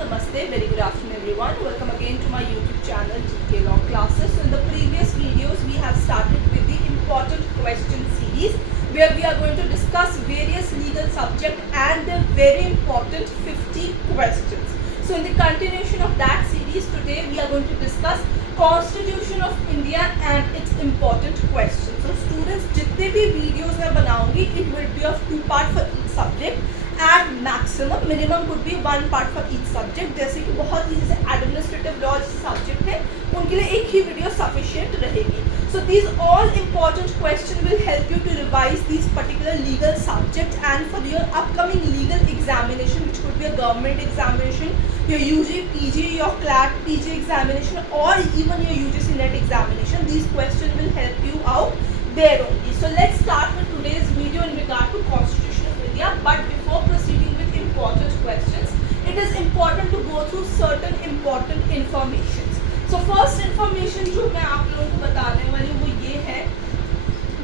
Namaste, very good afternoon everyone. Welcome again to my YouTube channel GK Law Classes. So in the previous videos we have started with the important question series where we are going to discuss various legal subjects and the very important 50 questions. So in the continuation of that series today we are going to discuss Constitution of India and its important questions. So students, जितने भी videos मैं बनाऊंगी it will be of 2 parts for each subject. At maximum, minimum would be 1 part for each subject. जैसे कि बहुत ही जैसे administrative law subject है उनके लिए एक ही वीडियो सफिशिएंट रहेगी. So these all important questions will help you to revise these particular legal subjects and for your upcoming legal examination, which could be a government examination, your UG, PG, your CLAT, PG examination, or even your UGC NET examination. These questions will help you out there only. So let's start with today's video in regard to Constitution of India. But before proceeding with important questions, it is important to go through certain important informations. So first information जो मैं आप लोगों को बताने वाली हूँ वो ये है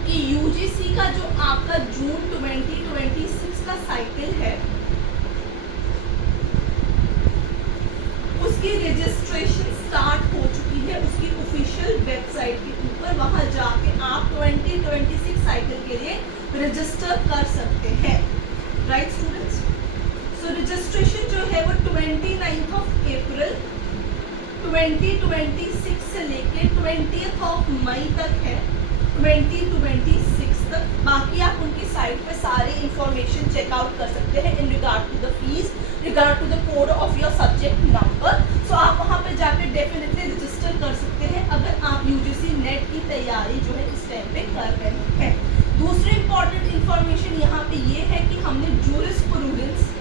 कि UGC का जो आपका जून 2026 का साइकिल है उसकी रजिस्ट्रेशन स्टार्ट हो चुकी है उसकी ऑफिशियल वेबसाइट के ऊपर. वहां जाके आप 2026 साइकिल के लिए रजिस्टर कर सकते हैं. राइट स्टूडेंट्स, सो रजिस्ट्रेशन जो है वो 29 अप्रैल 2026 से लेके 20 मई तक है, 2026 तक. बाकी आप उनकी साइट पे सारी इंफॉर्मेशन चेकआउट कर सकते हैं in regard to the fees, regard to the code of your subject number. So आप वहाँ पे जाके डेफिनेटली रजिस्टर कर सकते हैं अगर आप यूजीसी नेट की तैयारी जो है इस टाइम पे कर रहे हैं. दूसरी इंपॉर्टेंट इंफॉर्मेशन यहाँ पे ये है कि हमने जूरिस्प्रूडेंस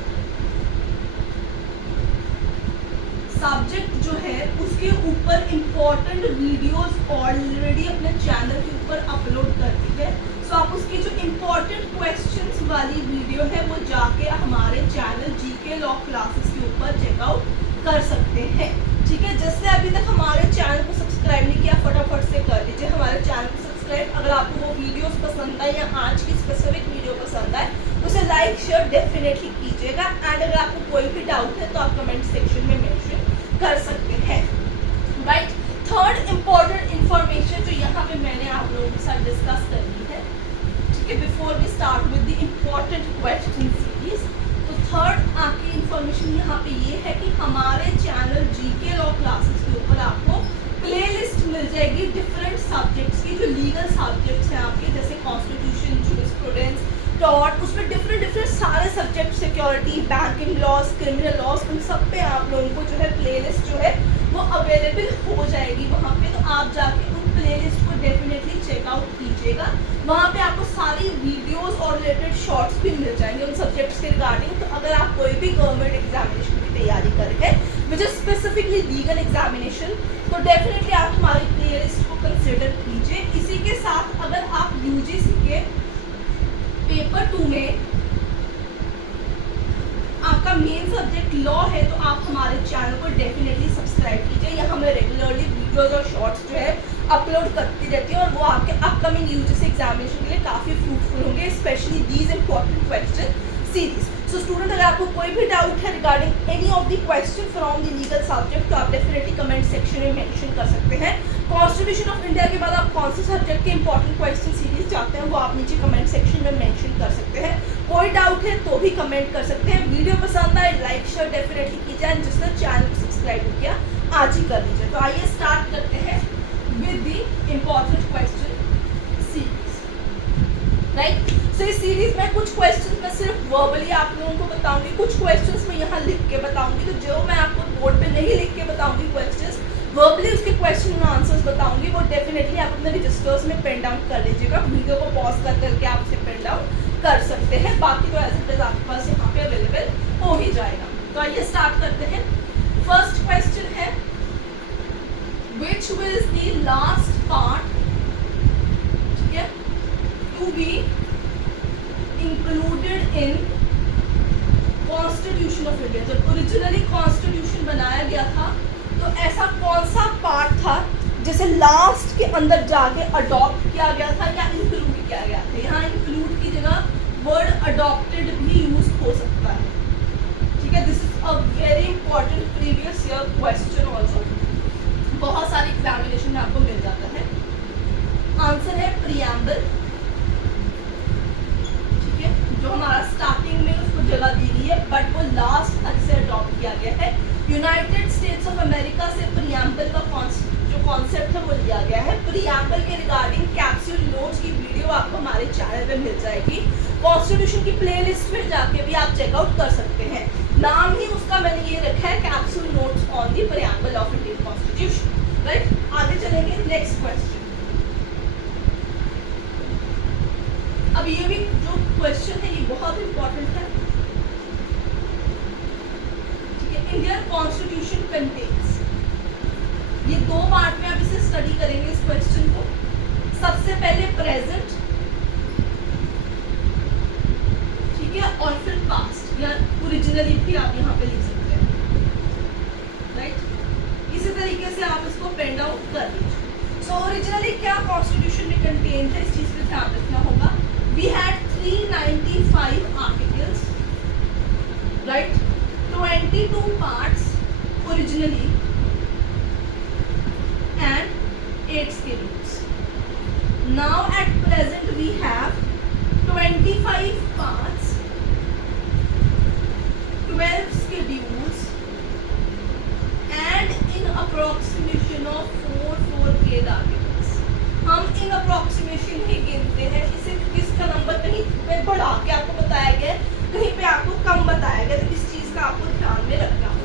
सब्जेक्ट जो है उसके ऊपर इम्पोर्टेंट वीडियोस ऑलरेडी अपने चैनल के ऊपर अपलोड कर दी है. सो आप उसकी जो इम्पोर्टेंट क्वेश्चंस वाली वीडियो है वो जाके हमारे चैनल जीके लॉ क्लासेस के ऊपर चेकआउट कर सकते हैं. ठीक है, जिसने अभी तक हमारे चैनल को सब्सक्राइब नहीं किया फटाफट से कर लीजिए हमारे चैनल को सब्सक्राइब. अगर आपको वो वीडियोस पसंद आए या आज की स्पेसिफिक वीडियो पसंद आए तो उसे लाइक शेयर डेफिनेटली कीजिएगा. एंड अगर आपको कोई भी डाउट है तो आप कमेंट सेक्शन में मेंशन कर सकते हैं. राइट, थर्ड इम्पोर्टेंट इंफॉर्मेशन जो यहाँ पे मैंने आप लोगों के साथ डिस्कस करनी है, ठीक है, before we start with the important question series. तो थर्ड आपकी इंफॉर्मेशन यहाँ पे ये है कि हमारे चैनल जीके लॉ क्लासेस के ऊपर आपको प्लेलिस्ट मिल जाएगी डिफरेंट सब्जेक्ट्स की, जो लीगल सब्जेक्ट्स हैं आपके, जैसे कॉन्स्टिट्यूशन, जूरिस्प्रूडेंस, टॉर्ट, उसमें डिफरेंट सारे subject, security, banking laws, criminal laws, उन सब पे आप लोगों को जो है प्लेलिस्ट जो है वो अवेलेबल हो जाएगी वहाँ पे. तो आप जाके उन प्लेलिस्ट को डेफिनेटली चेकआउट कीजिएगा. वहाँ पे आपको सारी वीडियोस और रिलेटेड शॉर्ट्स भी मिल जाएंगे उन सब्जेक्ट्स के रिगार्डिंग. तो अगर आप कोई भी गवर्नमेंट एग्जामिनेशन की तैयारी कर रहे हैं which is specifically legal examination, तो डेफिनेटली आप हमारी प्लेलिस्ट को कंसिडर कीजिए. इसी के साथ अगर आप यूजीसी के पेपर 2 में आपका मेन सब्जेक्ट लॉ है तो आप हमारे चैनल को डेफिनेटली सब्सक्राइब कीजिए. यहाँ मैं रेगुलरली वीडियोस और शॉर्ट्स जो है अपलोड करती रहती हूँ और वो आपके अपकमिंग यूजीसी एग्जामिनेशन के लिए काफ़ी फ्रूटफुल होंगे, specially these important question series. So student, अगर आपको कोई भी डाउट है regarding any of the question from the legal subject तो आप डेफिनेटली कमेंट सेक्शन में मेंशन कर सकते हैं. कॉन्स्टिट्यूशन ऑफ इंडिया के बाद आप कौन से सब्जेक्ट के इंपॉर्टेंट क्वेश्चन सीरीज चाहते हैं वो आप नीचे कमेंट सेक्शन में मेंशन कर सकते हैं. कोई डाउट है तो भी कमेंट कर सकते हैं. वीडियो पसंद आए लाइक शेयर डेफिनेटली कीजिए एंड जिसने चैनल को सब्सक्राइब नहीं किया आज ही कर लीजिए. तो आइए स्टार्ट करते हैं with the important question series. Right, so इस सीरीज में कुछ क्वेश्चंस मैं सिर्फ वर्बली आप लोगों को बताऊंगी, कुछ क्वेश्चंस मैं यहाँ लिख के बताऊंगी. तो जो मैं आपको बोर्ड पे नहीं लिख के बताऊंगी क्वेश्चंस, वर्बली उसके क्वेश्चन में आंसर्स बताऊंगी, वो डेफिनेटली आप अपने रजिस्टर्स में पेन डाउन कर लीजिएगा. वीडियो को पॉज कर करके आप उसे पेन डाउन कर सकते हैं. बाकी तो एज इट इज आपके पास यहाँ पे अवेलेबल हो ही जाएगा. तो आइए स्टार्ट करते हैं. फर्स्ट क्वेश्चन है which was the last part, ठीक है, to be included in Constitution of India. जब ओरिजिनली कॉन्स्टिट्यूशन बनाया गया था तो ऐसा कौन सा पार्ट था जिसे लास्ट के अंदर जाके अडॉप्ट किया गया था या इंक्लूड किया गया था. यहाँ इंक्लूड की जगह वर्ड अडॉप्टेड भी यूज हो सकता है. ठीक है, this is a very important question also, बहुत सारे एग्जामिनेशन में आपको मिल जाता है। आंसर है प्रियम्बल, ठीक है, जो हमारा स्टार्टिंग में उसको जगह दी गई है बट वो लास्ट तक से अडॉप्ट किया गया है। यूनाइटेड स्टेट्स ऑफ अमेरिका से प्रियम्बल का जो कॉन्सेप्ट है वो लिया गया है। प्रियम्बल के रिगार्डिंग कैप्सूल नोट्स की वीडियो आपको हमारे चैनल पे मिल जाएगी। कॉन्स्टिट्यूशन की प्लेलिस्ट में जाके भी आप चेकआउट कर सकते हैं। नाम ही उसका मैंने ये रखा है, capsule notes on the preamble of Indian constitution. Right, आगे चलेंगे नेक्स्ट क्वेश्चन। अब ये भी जो क्वेश्चन है ये बहुत इंपॉर्टेंट है, ठीक है। इंडियन कॉन्स्टिट्यूशन कंटेन्स, ये दो पार्ट में आप इसे स्टडी करेंगे इस क्वेश्चन को। सबसे पहले प्रेजेंट, ठीक है, और फिर पास्ट या ओरिजिनली भी आप यहाँ पे लिख सकते हैं। राइट, इसी तरीके से आप इसको पेन आउट कर लीजिए। सो ओरिजिनली क्या कॉन्स्टिट्यूशन में कंटेन है, इस चीज पे ध्यान रखना होगा। We had 395 articles, right, 22 parts originally and 8 schedules. Now at present we have 25 parts, 12 schedules and in approximation of 4 articles. हम इन approximation ही गिनते हैं, इसे किसका नंबर कहीं पे बढ़ा के आपको बताया गया है, कहीं पे आपको कम बताया गया, तो इस चीज का आपको ध्यान में रखना होगा।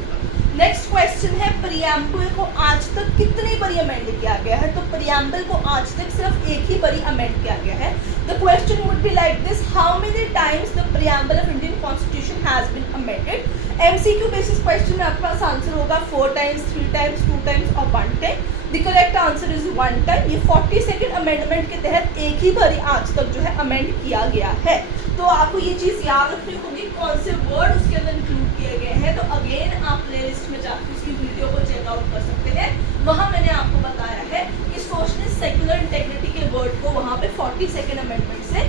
नेक्स्ट क्वेश्चन है प्रियम्बल को आज तक कितनी बारी अमेंड किया गया है, तो प्रियम्बल को आज तक सिर्फ एक ही बारी अमेंड किया गया है। The question would be like this, how many times the preamble of Indian constitution has been amended. MCQ basis question में आपके पास आंसर होगा 4 टाइम्स, 3 टाइम्स, 2 टाइम्स और 1 time. The correct answer is 1 time. ये 42nd amendment के तहत एक ही बारी आज तक जो है अमेंड किया गया है। तो आपको ये चीज याद रखनी होगी कौन से वर्ड उसके अंदर इंक्लूड किए गए हैं। तो अगेन आप प्लेलिस्ट में जाकर उसकी वीडियो को चेकआउट कर सकते हैं। वहां मैंने आपको बताया है कि सोशलिस्ट सेक्युलर इंटेग्रिटी के वर्ड को वहां पे 42nd अमेंडमेंट से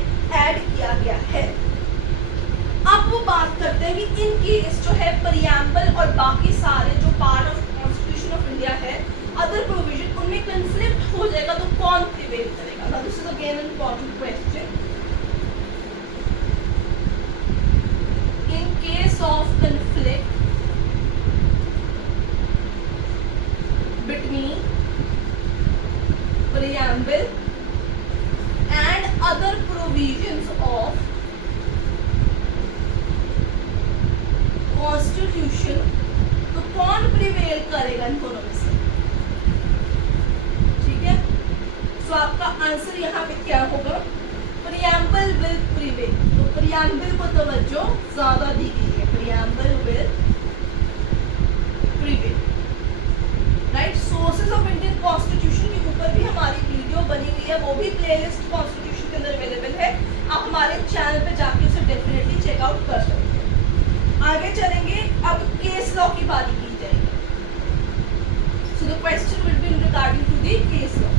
ऐड किया गया है। अब वो बात करते हैं कि इन केस जो है प्रियम्बल और बाकी सारे जो part of constitution of India है, अदर प्रोविजन, उनमें कंफ्लिक्ट हो जाएगा तो कौन प्रिवेल करेगा। Now this is again an important question. In case of conflict between preamble and other provisions of constitution, तो कौन प्रिवेल करेगा इन दोनों में से, ठीक है। सो आपका आंसर यहाँ पे क्या होगा, प्रियम्बल विल प्रिवेल। तो प्रियम्बल को तवज्जो ज्यादा दी गई है, preamble will prevail. Right, sources of Indian constitution के ऊपर भी हमारी वीडियो बनी हुई है, वो भी प्लेलिस्ट कॉन्स्टिट्यूशन के अंदर अवेलेबल है। आप हमारे चैनल पे जाके उसे डेफिनेटली चेकआउट कर सकते हैं। आगे चलेंगे, अब केस लॉ की बात की जाएगी। So the question will be regarding to the case law,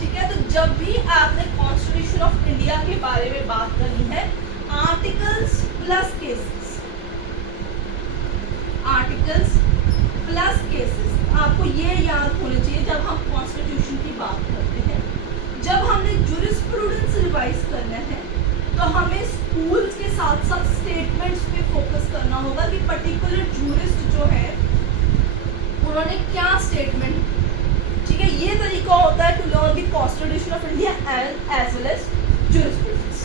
ठीक है। तो जब भी आपने कॉन्स्टिट्यूशन ऑफ इंडिया के बारे में बात करनी है, articles plus cases, articles plus cases, आपको ये याद होने चाहिए जब हम कॉन्स्टिट्यूशन की बात करते हैं। जब हमने जूरिस्प्रूडेंस रिवाइज करना है तो हमें स्कूल्स के साथ साथ स्टेटमेंट्स पे फोकस करना होगा कि पर्टिकुलर जूरिस्ट जो है उन्होंने क्या स्टेटमेंट, ठीक है। ये तरीका होता है to learn the constitution of India and as well as jurisprudence,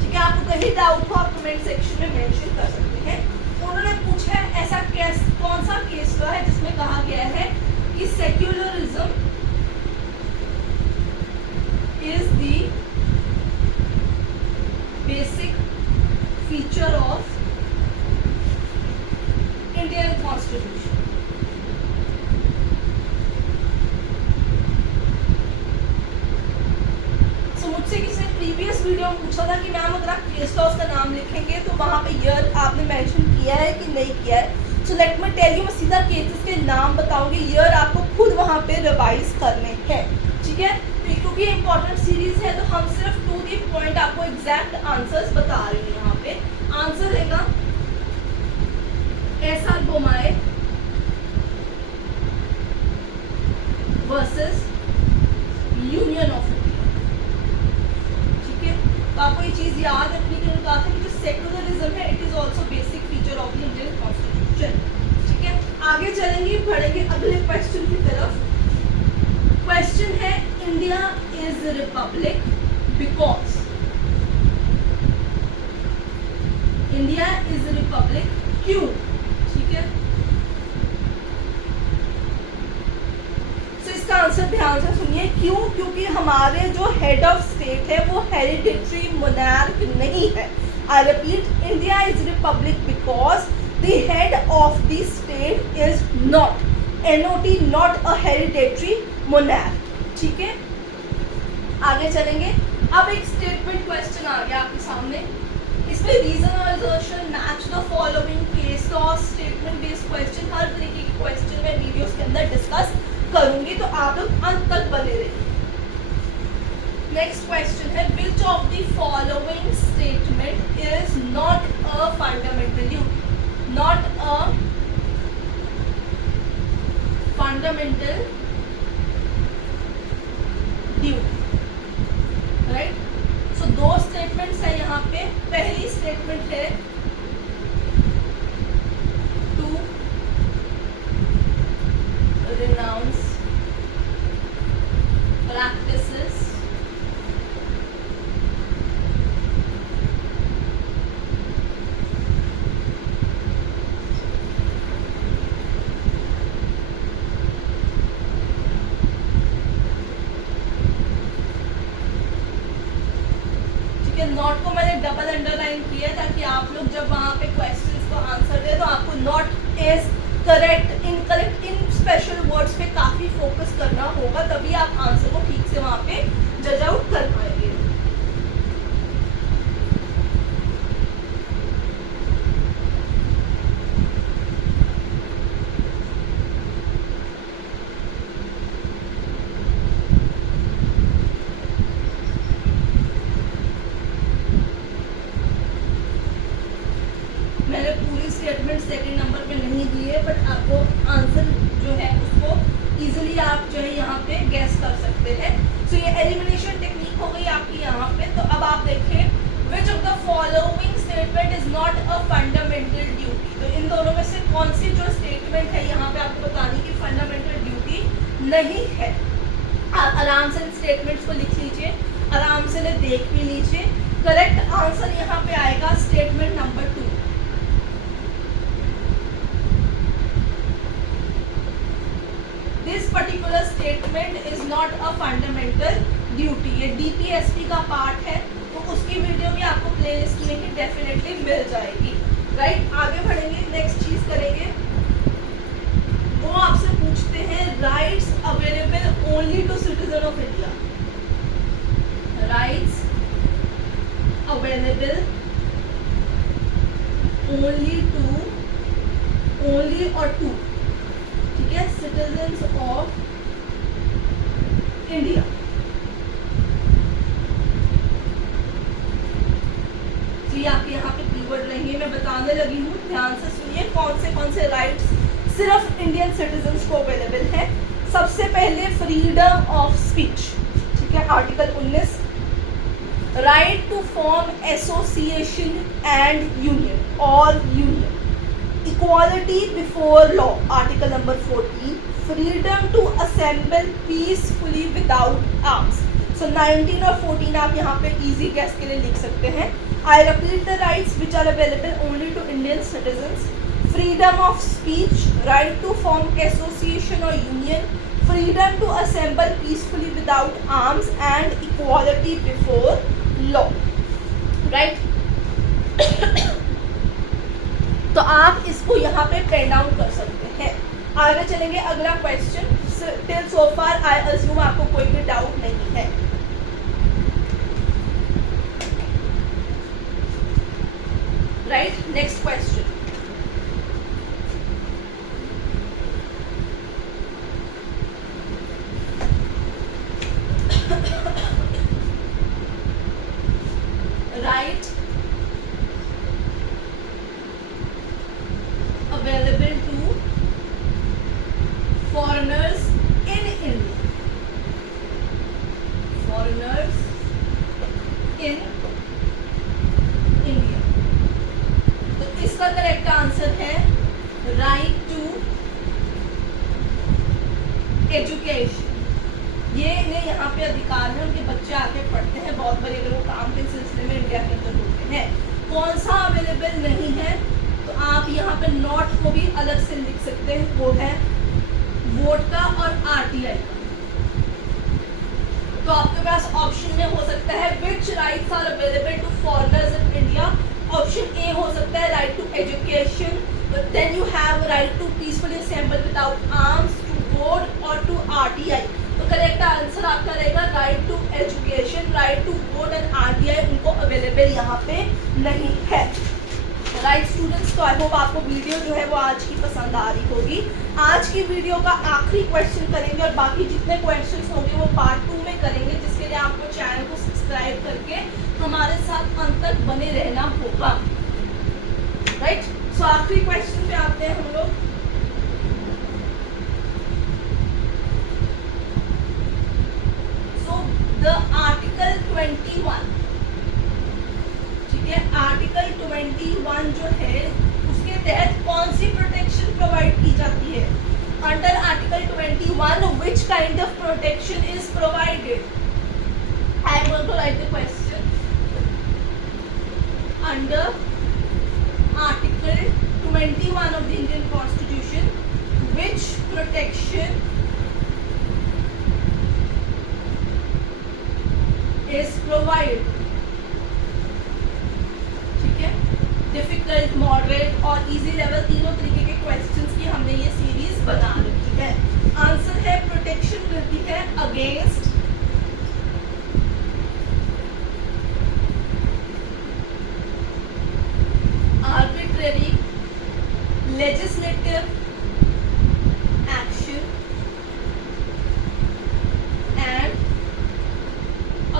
ठीक है। आपको कहीं डाउट हो आप कमेंट सेक्शन में मेंशन कर सकते हैं। उन्होंने पूछा है ऐसा केस, कौन सा केस लॉ है जिसमें कहा गया है कि secularism is the basic feature of Indian constitution. मुझसे किसी ने प्रीवियस वीडियो में पूछा था कि मैम अगर आप केस लॉज का नाम लिखेंगे तो वहाँ पे ईयर आपने मेंशन किया है कि नहीं किया है। So let me tell you, मैं सीधा केसेस के नाम बताऊंगी, ईयर आपको खुद वहाँ पे रिवाइज करने हैं, ठीक है। तो क्योंकि ये इंपॉर्टेंट सीरीज है तो हम सिर्फ टू दी पॉइंट आपको एग्जैक्ट आंसर्स बता रही हूँ। यहाँ पे आंसर रहेगा S R Bommai India is republic because, India is republic क्यों, ठीक है। तो इसका आंसर ध्यान से सुनिए, क्यों, क्योंकि हमारे जो हेड ऑफ स्टेट है वो हेरिडिटरी मोनार्क नहीं है। I repeat, India is republic because the head of the state is not, NOT, not a hereditary monarch, ठीक है। आगे चलेंगे। अब एक स्टेटमेंट क्वेश्चन आ गया आपके सामने, इसमें रीजन और assertion, match the following, case laws, statement based question, हर तरीके के क्वेश्चन मैं वीडियोस के अंदर डिस्कस करूंगी, तो आप लोग अंत तक बने रहिए। नेक्स्ट क्वेश्चन है, which of the following statement is not a fundamental duty, not a fundamental duty, right. So दो स्टेटमेंट्स है यहाँ पे। पहली स्टेटमेंट है टू renounce practices नॉट को मैंने डबल अंडरलाइन किया ताकि आप लोग जब वहां पे क्वेश्चंस को आंसर दे तो आपको not is correct, incorrect, in special words पे काफी फोकस करना होगा, तभी आप आंसर को ठीक से वहां पे जज आउट कर पाएंगे। मैंने पूरी स्टेटमेंट सेकंड नंबर पे नहीं दी है, बट आपको आंसर जो है उसको इजीली आप जो है यहाँ पे गेस कर सकते हैं। सो ये एलिमिनेशन टेक्निक हो गई आपकी यहाँ पे। तो अब आप देखें, विच of the following statement is not a fundamental duty, तो इन दोनों में से कौन सी जो स्टेटमेंट है यहाँ पे आपको बतानी कि फंडामेंटल ड्यूटी नहीं है। आप आराम से इन स्टेटमेंट्स को लिख लीजिए, आराम से देख भी लीजिए। करेक्ट आंसर यहाँ पे आएगा statement number 2। This particular statement is not a fundamental duty। ये DPSP का पार्ट है, तो उसकी वीडियो भी आपको प्लेलिस्ट में ही डेफिनेटली मिल जाएगी, राइट। आगे बढ़ेंगे, नेक्स्ट चीज करेंगे। वो आपसे पूछते हैं rights available only to citizen of India, rights available only to, only और टू, ठीक है, सिटीजन्स ऑफ इंडिया। जी आपके यहाँ पे कीवर्ड रहेंगे, मैं बताने लगी हूँ, ध्यान से सुनिए कौन से राइट्स सिर्फ इंडियन सिटीजन्स को अवेलेबल है। सबसे पहले फ्रीडम ऑफ स्पीच, ठीक है, article 19, right to form association and union और union, equality before law, article number 14, freedom to assemble peacefully without arms. So 19 और 14 आप यहाँ पे इजी गैस के लिए लिख सकते हैं। I repeat the rights which are available only to Indian citizens, freedom of speech, right to form association और union, freedom to assemble peacefully without arms and equality before law, right. तो आप इसको यहाँ पे पेन डाउन कर सकते हैं। आगे चलेंगे, अगला question. Till so far I assume आपको कोई भी डाउट नहीं है। Right, next question. Right available to foreigners in India, foreigners in India। तो इसका करेक्ट आंसर है राइट टू एजुकेशन। ये इन्हें यहाँ पे अधिकार है, उनके बच्चे आके पढ़ते हैं, बहुत बड़े वो काम के सिलसिले में इंडिया के अंदर होते हैं। कौन सा अवेलेबल नहीं है, तो आप यहाँ पे नॉट को भी अलग से लिख सकते हैं, वो है वोट का और आरटीआई का। तो आपके पास ऑप्शन में हो सकता है which rights are available to foreigners in India. Option A हो सकता है right to education, then you have right to peacefully assemble without arms, to vote और टू आरटीआई। तो करेक्ट आंसर आपका रहेगा right to education, right to vote and RTI उनको available यहाँ पे नहीं है। राइट स्टूडेंट्स, तो आई होप आपको वीडियो जो है वो आज की पसंद आ रही होगी। आज की वीडियो का आखिरी क्वेश्चन करेंगे और बाकी जितने क्वेश्चंस होंगे वो पार्ट 2 में करेंगे, जिसके लिए आपको चैनल को सब्सक्राइब करके हमारे साथ अंत तक बने रहना होगा। राइट, सो आखिरी क्वेश्चन पे आते हैं हम लोग। सो द आर्टिकल 21, ठीक है, आर्टिकल 21 जो है उसके तहत कौन सी प्रोटेक्शन प्रोवाइड की जाती है? Under article 21 which kind of protection is provided? I am going to write the question. Under article 21 of the Indian Constitution, which protection is provided? Difficult, moderate और इजी लेवल तीनों तरीके के questions की हमने ये सीरीज बना रखी है। आंसर है प्रोटेक्शन मिलती है against arbitrary legislative action and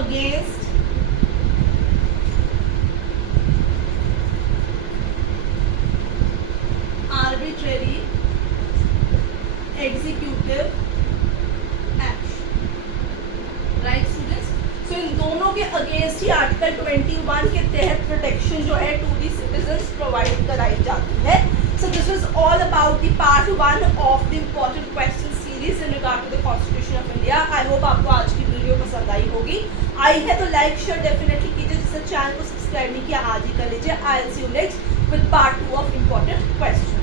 against arbitrary executive action। Right students, so इन दोनों के अगेंस्ट ही आर्टिकल 21 के तहत प्रोटेक्शन जो है टू दी सिटीजंस प्रोवाइड कराई जाती है। So this was all about the part 1 of the important question series in regard to the constitution of India. I hope आपको आज की वीडियो पसंद आई होगी। आई है तो लाइक शेयर डेफिनेटली कीजिए, जिससे चैनल को सब्सक्राइब नहीं किया आज ही कर लीजिए। I will see you next with part 2 of important questions.